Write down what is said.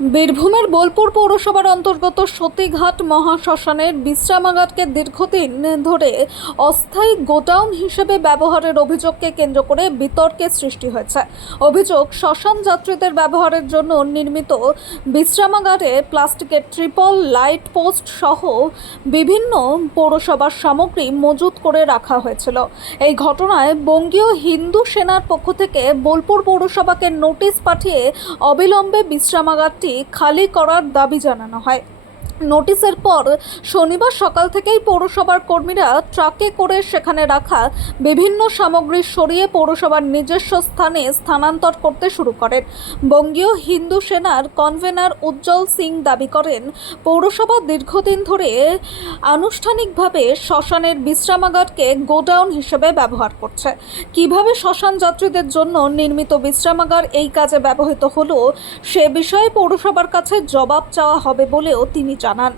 বীরভূমের বোলপুর পৌরসভার অন্তর্গত সতীঘাট মহাশ্মশানের বিশ্রামাগারকে দীর্ঘদিন ধরে অস্থায়ী গোডাউন হিসেবে ব্যবহারের অভিযোগকে কেন্দ্র করে বিতর্কের সৃষ্টি হয়েছে। অভিযোগ, শ্মশান যাত্রীদের ব্যবহারের জন্য নির্মিত বিশ্রামাগারে প্লাস্টিকের ট্রিপল, লাইট পোস্ট সহ বিভিন্ন পৌরসভার সামগ্রী মজুত করে রাখা হয়েছিল। এই ঘটনায় বঙ্গীয় হিন্দু সেনার পক্ষ থেকে বোলপুর পৌরসভাকে নোটিশ পাঠিয়ে অবিলম্বে বিশ্রামাগারটি খালি করার দাবি জানানো হয়। নোটিশের পর শনিবার সকাল থেকেই পৌরসভার কর্মীরা ট্রাকে করে সেখানে রাখা বিভিন্ন সামগ্রী সরিয়ে পৌরসভার নিজস্ব স্থানে স্থানান্তর করতে শুরু করেন। বঙ্গীয় হিন্দু সেনার কনভেনার উজ্জ্বল সিং দাবি করেন, পৌরসভা দীর্ঘদিন ধরে আনুষ্ঠানিকভাবে শ্মশানের বিশ্রামাগারকে গোডাউন হিসেবে ব্যবহার করছে। কিভাবে শ্মশান যাত্রীদের জন্য নির্মিত বিশ্রামাগার এই কাজে ব্যবহৃত হলো সে বিষয়ে পৌরসভার কাছে জবাব চাওয়া হবে বলেও তিনি জানান।